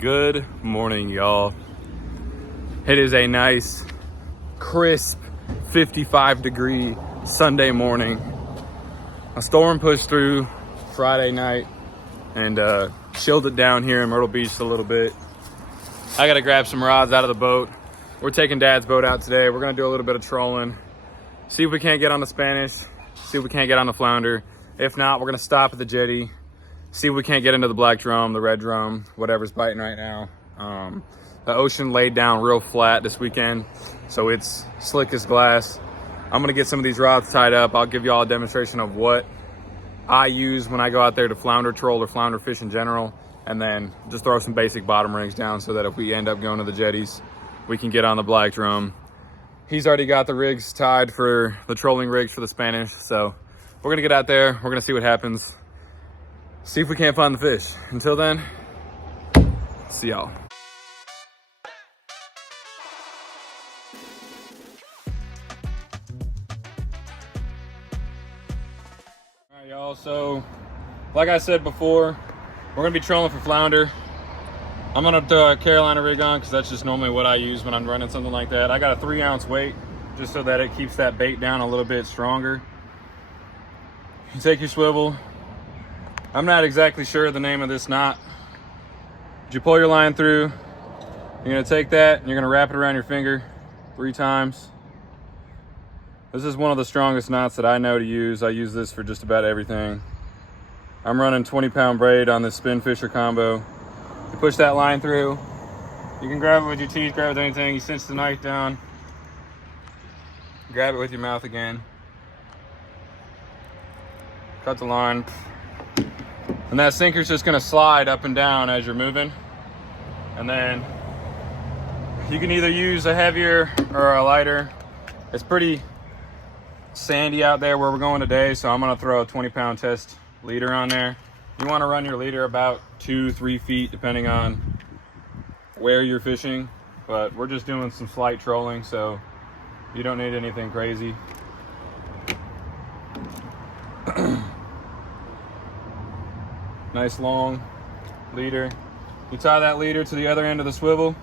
Good morning, y'all. It is a nice, crisp 55-degree Sunday morning. A storm pushed through Friday night and chilled it down here in Myrtle Beach a little bit. I gotta grab some rods out of the boat. We're taking Dad's boat out today. We're gonna do a little bit of trolling. See if we can't get on the Spanish. See if we can't get on the flounder. If not, we're gonna stop at the jetty. See if we can't get into the black drum, the red drum, whatever's biting right now. The ocean laid down real flat this weekend, so it's slick as glass. I'm gonna get some of these rods tied up. I'll give you all a demonstration of what I use when I go out there to flounder troll or flounder fish in general, and then just throw some basic bottom rigs down so that if we end up going to the jetties, we can get on the black drum. He's already got the rigs tied for the trolling rigs for the Spanish, so we're gonna get out there. We're gonna see what happens. See if we can't find the fish. Until then, see y'all. All right, y'all, so like I said before, we're gonna be trolling for flounder. I'm gonna throw a Carolina rig on because that's just normally what I use when I'm running something like that. I got a 3-ounce weight just so that it keeps that bait down a little bit stronger. You take your swivel. I'm not exactly sure the name of this knot. You pull your line through, you're gonna take that and you're gonna wrap it around your finger 3 times. This is one of the strongest knots that I know to use. I use this for just about everything. I'm running 20-pound braid on this spin fisher combo. You push that line through. You can grab it with your teeth, grab it with anything. You cinch the knife down. Grab it with your mouth again. Cut the line. And that sinker's just gonna slide up and down as you're moving. And then you can either use a heavier or a lighter. It's pretty sandy out there where we're going today, so I'm gonna throw a 20-pound test leader on there. You wanna run your leader about 2-3 feet depending on where you're fishing, but we're just doing some slight trolling, so you don't need anything crazy. Nice long leader. You tie that leader to the other end of the swivel.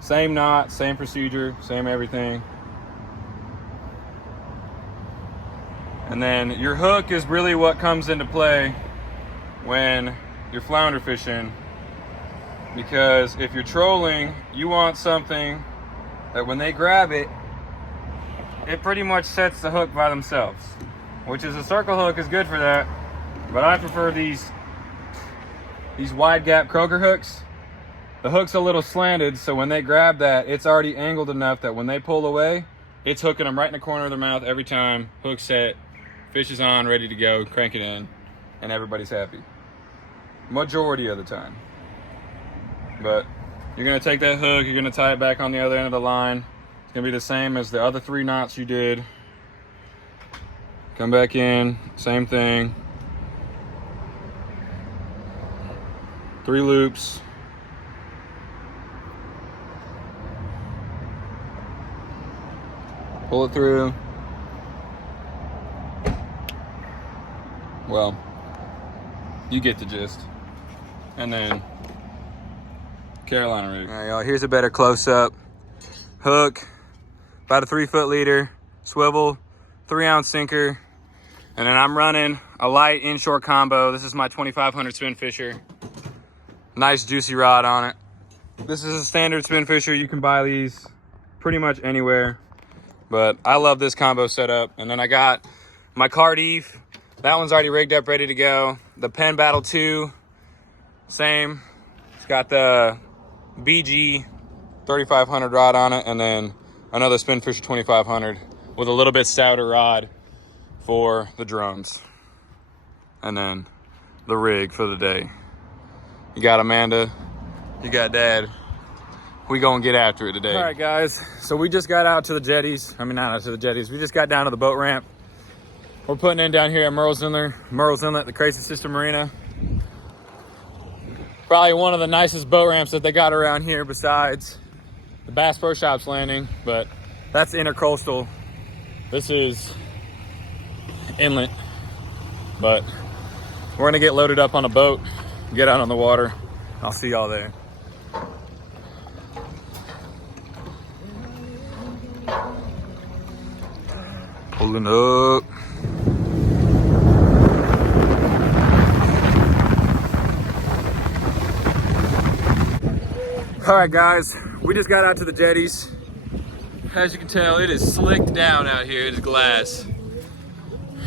Same knot, same procedure, same everything. And then your hook is really what comes into play when you're flounder fishing. Because if you're trolling, you want something that when they grab it, it pretty much sets the hook by themselves. Which is a circle hook is good for that, but I prefer these wide gap croaker hooks. The hook's a little slanted, so when they grab that, it's already angled enough that when they pull away, it's hooking them right in the corner of their mouth every time. Hook set, fish is on, ready to go, crank it in, and everybody's happy. Majority of the time. But you're gonna take that hook, you're gonna tie it back on the other end of the line. It's gonna be the same as the other 3 knots you did. Come back in, same thing. 3 loops. Pull it through. Well, you get the gist. And then Carolina rig. All right, y'all, here's a better close-up. Hook, about a 3-foot leader, swivel, 3-ounce sinker, and then I'm running a light inshore combo. This is my 2500 spin fisher. Nice juicy rod on it. This is a standard spin fisher. You can buy these pretty much anywhere, but I love this combo setup. And then I got my Cardiff. That one's already rigged up, ready to go. The Penn Battle 2, same. It's got the BG 3500 rod on it, and then another spin fisher 2500 with a little bit stouter rod for the drones. And then the rig for the day. You got Amanda, you got Dad. We gonna get after it today. All right, guys, so we just got out to the jetties. I mean, not out to the jetties. We just got down to the boat ramp. We're putting in down here at Murrels Inlet, the Crazy Sister Marina. Probably one of the nicest boat ramps that they got around here besides the Bass Pro Shops landing, but that's intercoastal. This is inlet, but we're gonna get loaded up on a boat, get out on the water. I'll see y'all there. Pulling up. All right, guys, we just got out to the jetties. As you can tell, it is slicked down out here. It is glass.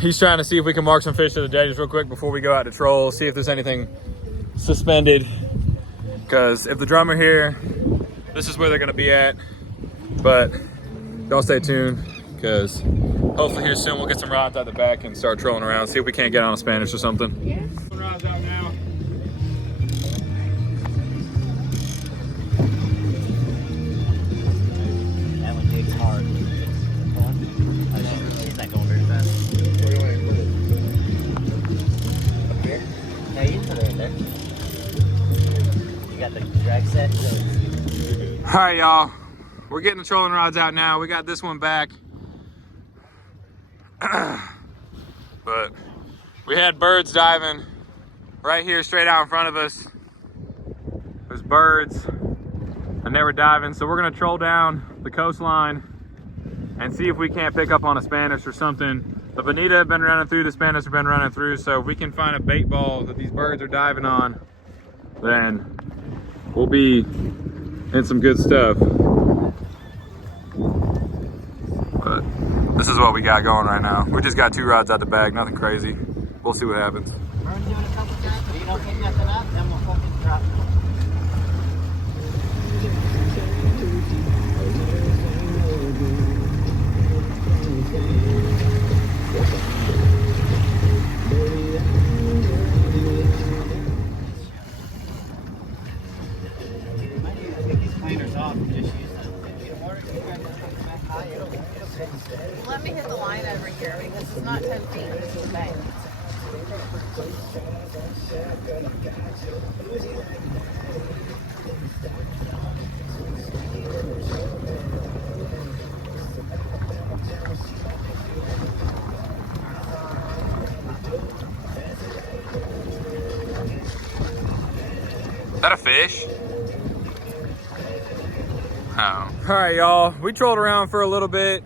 He's trying to see if we can mark some fish to the jetties real quick before we go out to troll, see if there's anything suspended. Because if the drum are here, this is where they're gonna be at. But y'all stay tuned, because hopefully here soon we'll get some rods out the back and start trolling around, see if we can't get on a Spanish or something. Yeah. Rods out now. That one digs hard. He's not going very fast. Where do you want to put it? Up here? No, you can put it in there. You got the drag set? All right, y'all. We're getting the trolling rods out now. We got this one back. But we had birds diving right here straight out in front of us. There's birds and they were diving. So we're gonna troll down the coastline and see if we can't pick up on a Spanish or something. The bonita have been running through, the Spanish have been running through. So if we can find a bait ball that these birds are diving on, then we'll be in some good stuff. But this is what we got going right now. We just got 2 rods out the bag, nothing crazy. We'll see what happens. We're doing a couple times. If you don't pick nothing up, then we'll focus drop. Let me hit the line over here because it's not 10 feet, this is the bank. Is that a fish? Oh. All right, y'all. We trolled around for a little bit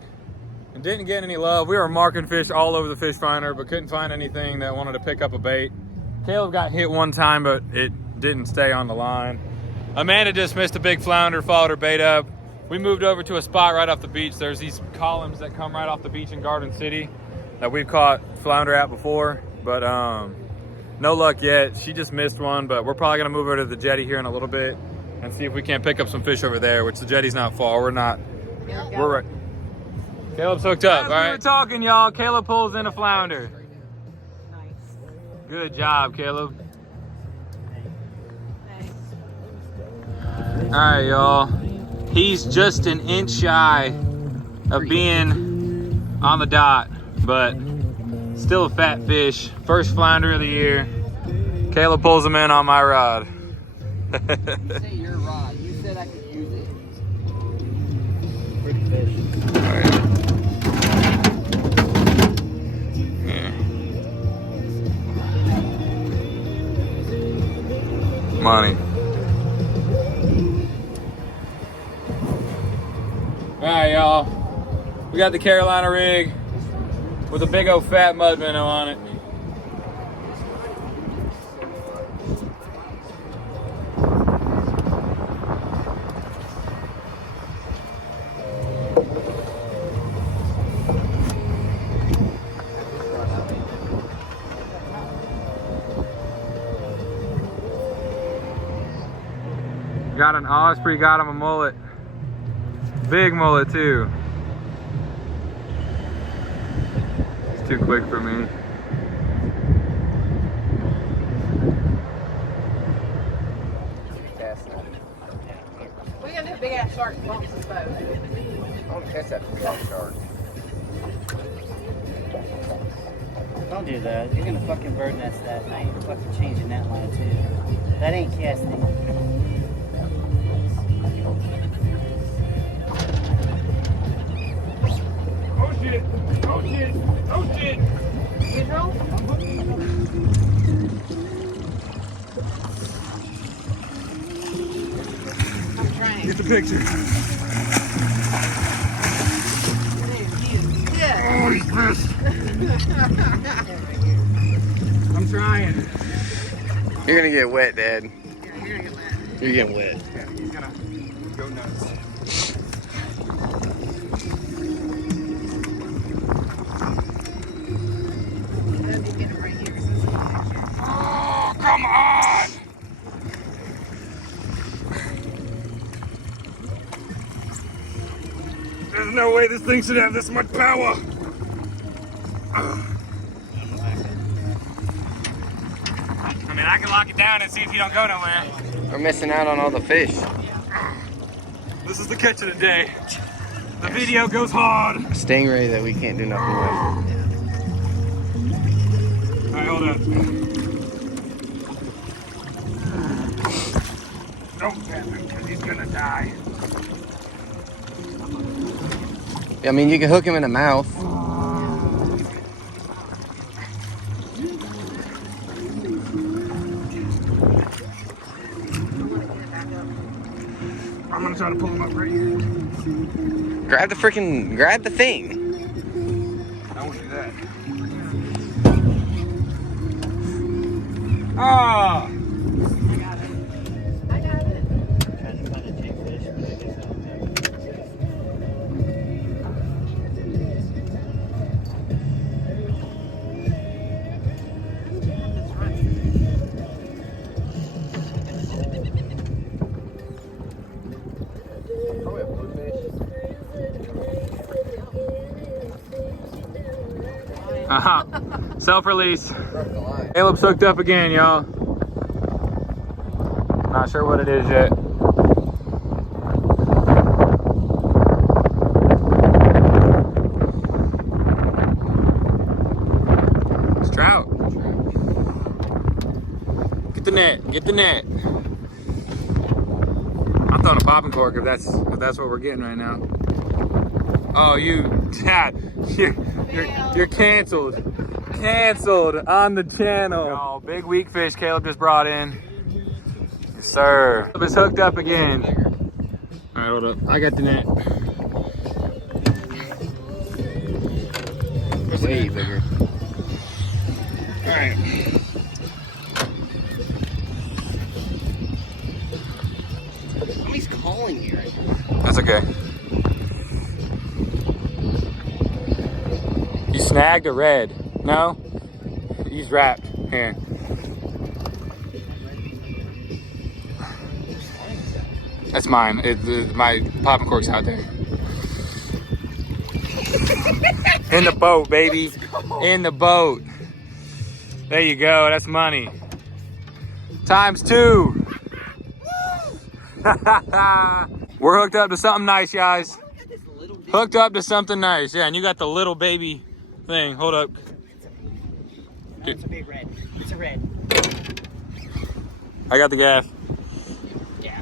and didn't get any love. We were marking fish all over the fish finder, but couldn't find anything that wanted to pick up a bait. Caleb got hit one time, but it didn't stay on the line. Amanda just missed a big flounder, followed her bait up. We moved over to a spot right off the beach. There's these columns that come right off the beach in Garden City that we've caught flounder at before, but no luck yet. She just missed one, but we're probably gonna move her to the jetty here in a little bit and see if we can't pick up some fish over there, which the jetty's not far. We're right. Caleb's hooked up. All right. We were talking, y'all. Caleb pulls in a flounder. Nice. Good job, Caleb. Thanks. All right, y'all. He's just an inch shy of being on the dot, but still a fat fish. First flounder of the year. Caleb pulls him in on my rod. You say your rod. You said I could use it. Pretty fish. All right. Yeah. Money. All right, y'all. We got the Carolina rig with a big old fat mud minnow on it. Got an osprey, got him a mullet. Big mullet too. It's too quick for me. We got this big ass shark that bumps his boat. I want to catch that big shark. Don't do that. You're gonna fucking bird nest that. I ain't fucking changing that line too. That ain't casting. Oh shit! Oh shit! Oh shit! Neutral? Get the picture. Oh, he's missed. I'm trying. You're gonna get wet, Dad. Yeah, you're gonna get wet. You're getting wet. Yeah, he's gonna go nuts. Oh, come on! There's no way this thing should have this much power. I mean, I can lock it down and see if you don't go nowhere. We're missing out on all the fish. This is the catch of the day. The video goes hard. A stingray that we can't do nothing with. All right, hold up. Don't pat him, because he's gonna die. I mean, you can hook him in the mouth. I'm gonna try to pull him up right here. Grab the thing. I won't do that. Ah! I got it. Trying to find a big fish, but I guess I don't know. Probably a bluefish. Uh-huh. Self-release. Broke the line. Caleb's hooked up again, y'all. Not sure what it is yet. It's trout. Get the net. Get the net. I'm throwing a popping cork if that's what we're getting right now. Oh, Dad, you're canceled. Canceled on the channel. Oh, big weak fish Caleb just brought in. Yes, sir. Caleb is hooked up again. All right, hold up. I got the net. Way bigger. All right. Somebody's calling you right now. That's okay. You snagged a red. No? He's wrapped. Here. That's mine. My popping cork's out there. In the boat, baby. In the boat. There you go. That's money. Times 2. We're hooked up to something nice, guys. Hooked up to something nice. Yeah, and you got the little baby thing. Hold up. It's a big red. It's a red. I got the gaff. Yeah.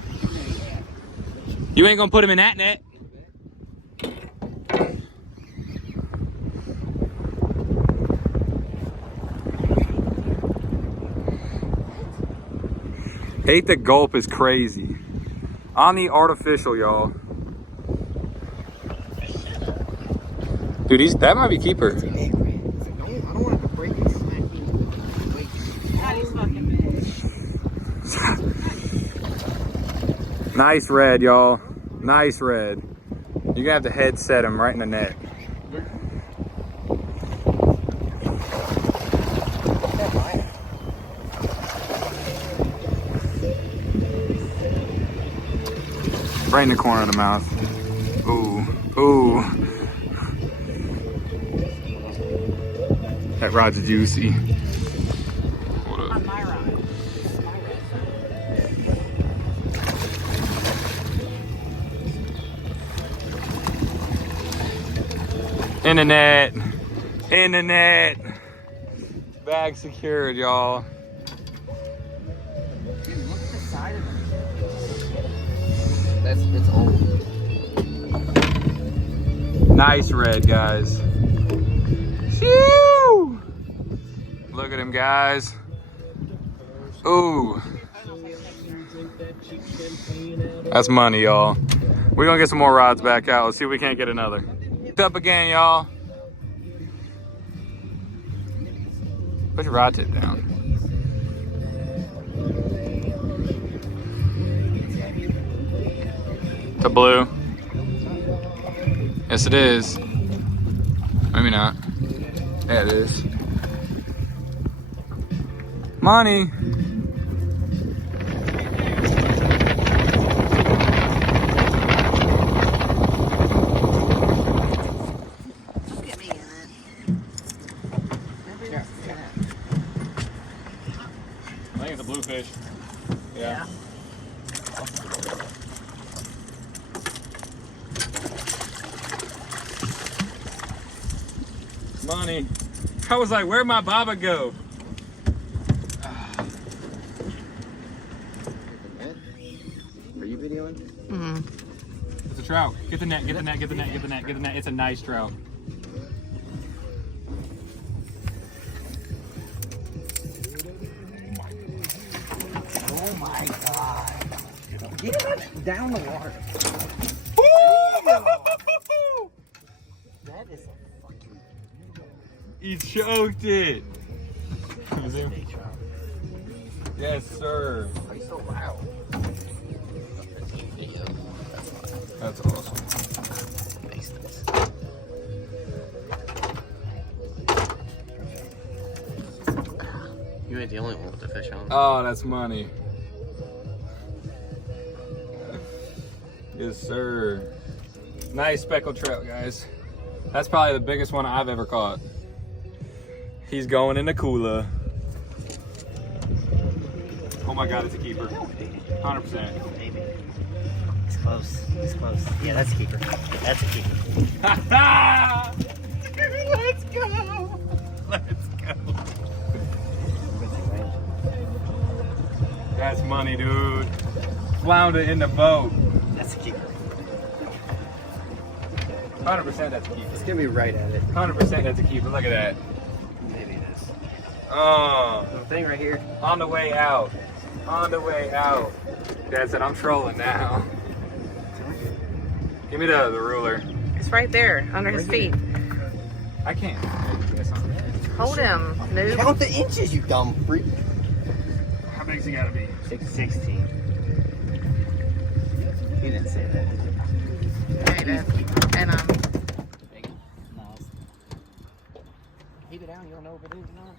You ain't gonna put him in that net. Hate the gulp is crazy. On the artificial, y'all. Dude, that might be keeper. I don't want it to break and smack me. God, he's fucking big. Nice red, y'all. Nice red. You're gonna have to head set him right in the net. Right in the corner of the mouth. Ooh, ooh. That rod's juicy. Hold up. On my rod. In the net. In the net. Bag secured, y'all. Dude, look at the side of it. It's old. Nice red, guys. Phew! Look at him, guys. Ooh. That's money, y'all. We're gonna get some more rods back out. Let's see if we can't get another. Up again, y'all. Put your rod tip down. To blue. Yes, it is. Maybe not. Yeah, it is. Money. I think it's a bluefish. Yeah. Money. I was like, where'd my baba go? Are you videoing? Mm-hmm. It's a trout. Get the net, get the net, get the net, get the net, get the net. It's a nice trout. Oh my god. Get it down the water. That is a fucking... He choked it. Yes, sir. Why are you so loud? That's awesome. You ain't the only one with the fish on. Oh, that's money. Yes, sir. Nice speckled trout, guys. That's probably the biggest one I've ever caught. He's going in the cooler. Oh my God, it's a keeper. 100%. Maybe. It's close. It's close. Yeah, that's a keeper. That's a keeper. Let's go. Let's go. That's money, dude. Flounder in the boat. That's a keeper. 100% that's a keeper. It's gonna be right at it. 100% that's a keeper. Look at that. Maybe it is. Oh, Little thing right here. on the way out. On the way out. Dad said, I'm trolling now. Give me the ruler. It's right there under his feet. I can't. Hold him, noob. Count the inches, you dumb freak. How big's he gotta be? 616. He didn't say that. Yeah, he did. And No. Keep it down, you don't know if it is or not.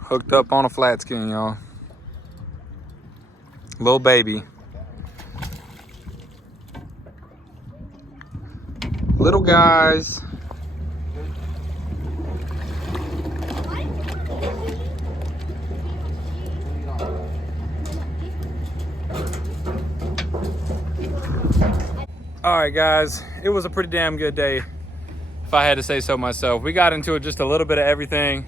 Hooked up on a flat skin, y'all. Little baby. Little guys. All right, guys, it was a pretty damn good day, if I had to say so myself. We got into it just a little bit of everything.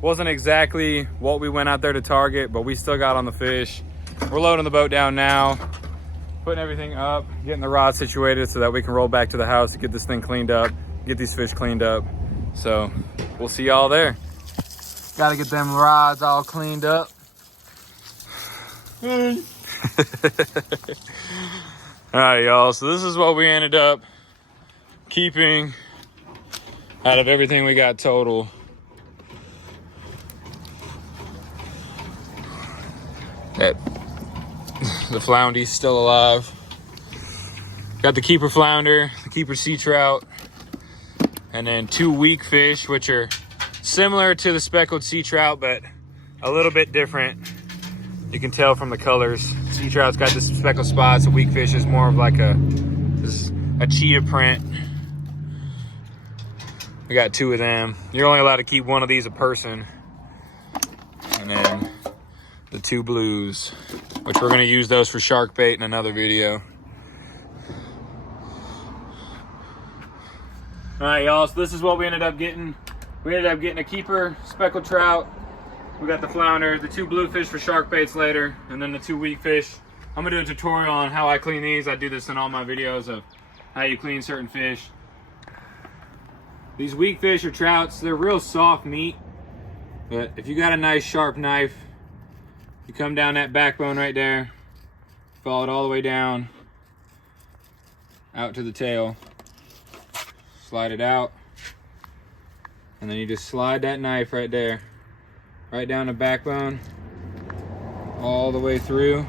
Wasn't exactly what we went out there to target, but we still got on the fish. We're loading the boat down now, putting everything up, getting the rod situated so that we can roll back to the house to get this thing cleaned up, get these fish cleaned up. So we'll see y'all there. Got to get them rods all cleaned up. All right, y'all, so this is what we ended up keeping out of everything we got total. That the floundy's still alive. Got the keeper flounder, the keeper sea trout, and then 2 weak fish, which are similar to the speckled sea trout, but a little bit different. You can tell from the colors. Sea trout's got the speckled spots. The weak fish is more of like a cheetah print. We got 2 of them. You're only allowed to keep 1 of these a person. And then the 2 blues, which we're gonna use those for shark bait in another video. All right, y'all, so this is what we ended up getting. We ended up getting a keeper speckled trout. We got the flounder, the 2 bluefish for shark baits later, and then the 2 weak fish. I'm gonna do a tutorial on how I clean these. I do this in all my videos of how you clean certain fish. These weak fish or trouts, they're real soft meat, but if you got a nice sharp knife, You come down that backbone right there, follow it all the way down, out to the tail, slide it out, and then you just slide that knife right there, right down the backbone, all the way through.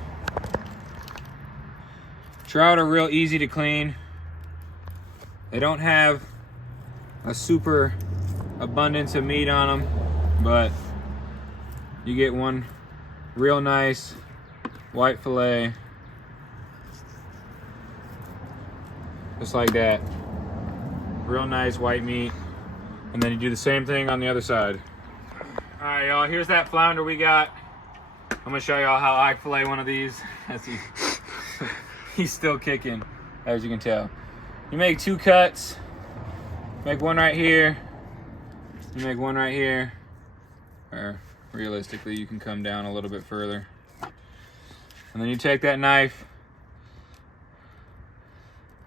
Trout are real easy to clean. They don't have a super abundance of meat on them, but you get one real nice white fillet, just like that. Real nice white meat. And then you do the same thing on the other side. All right, y'all, here's that flounder we got. I'm gonna show y'all how I fillet one of these. He's still kicking, as you can tell. You make 2 cuts. Make one right here. You make one right here. Or realistically, you can come down a little bit further. And then you take that knife.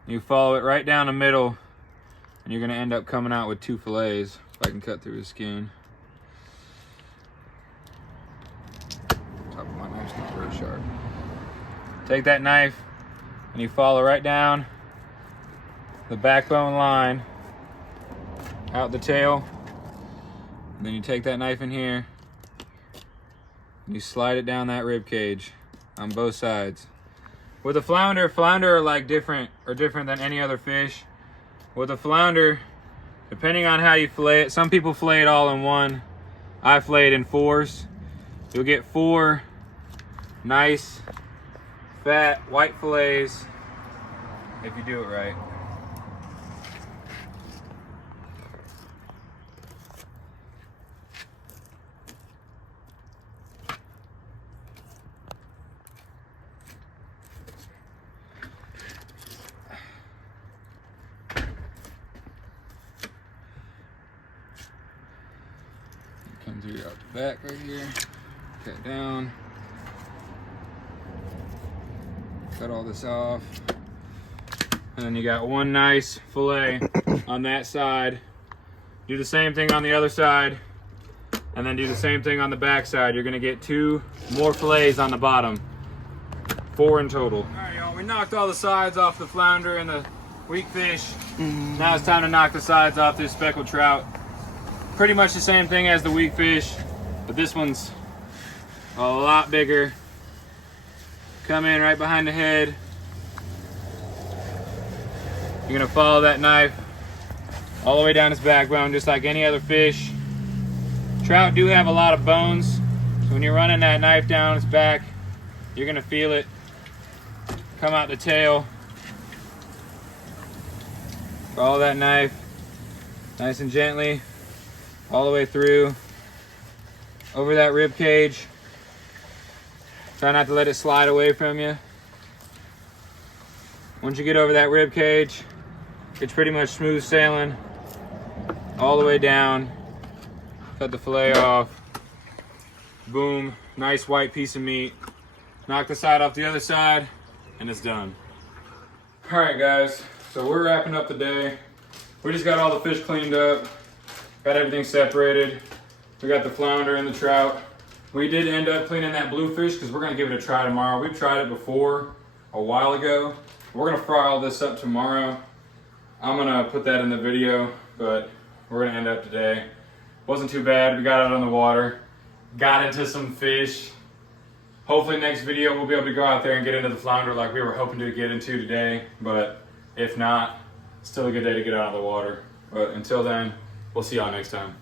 You follow it right down the middle. And you're gonna end up coming out with 2 fillets. If I can cut through the skin. Top of my knife's not very sharp. Take that knife and you follow right down the backbone line, out the tail. And then you take that knife in here and you slide it down that rib cage on both sides. With a flounder are like different than any other fish. With a flounder, depending on how you fillet it, some people fillet it all in one. I fillet it in 4s. You'll get 4 nice, fat, white fillets if you do it right. Come through out the back right here, cut down, cut all this off, and then you got one nice fillet on that side. Do the same thing on the other side, and then do the same thing on the back side. You're gonna get 2 more fillets on the bottom, 4 in total. All right, y'all, we knocked all the sides off the flounder and the weak fish. Now it's time to knock the sides off this speckled trout. Pretty much the same thing as the weak fish, but this one's a lot bigger. Come in right behind the head. You're gonna follow that knife all the way down its backbone, just like any other fish. Trout do have a lot of bones, so when you're running that knife down its back, you're gonna feel it come out the tail. Follow that knife nice and gently all the way through, over that rib cage. Try not to let it slide away from you. Once you get over that rib cage, it's pretty much smooth sailing all the way down. Cut the fillet off. Boom, nice white piece of meat. Knock the side off the other side, and it's done. All right, guys, so we're wrapping up the day. We just got all the fish cleaned up. Got everything separated. We got the flounder and the trout. We did end up cleaning that bluefish because we're gonna give it a try tomorrow. We've tried it before a while ago. We're gonna fry all this up tomorrow. I'm gonna put that in the video, but we're gonna end up today. Wasn't too bad. We got out on the water, got into some fish. Hopefully next video we'll be able to go out there and get into the flounder like we were hoping to get into today. But if not, still a good day to get out of the water. But until then, we'll see y'all next time.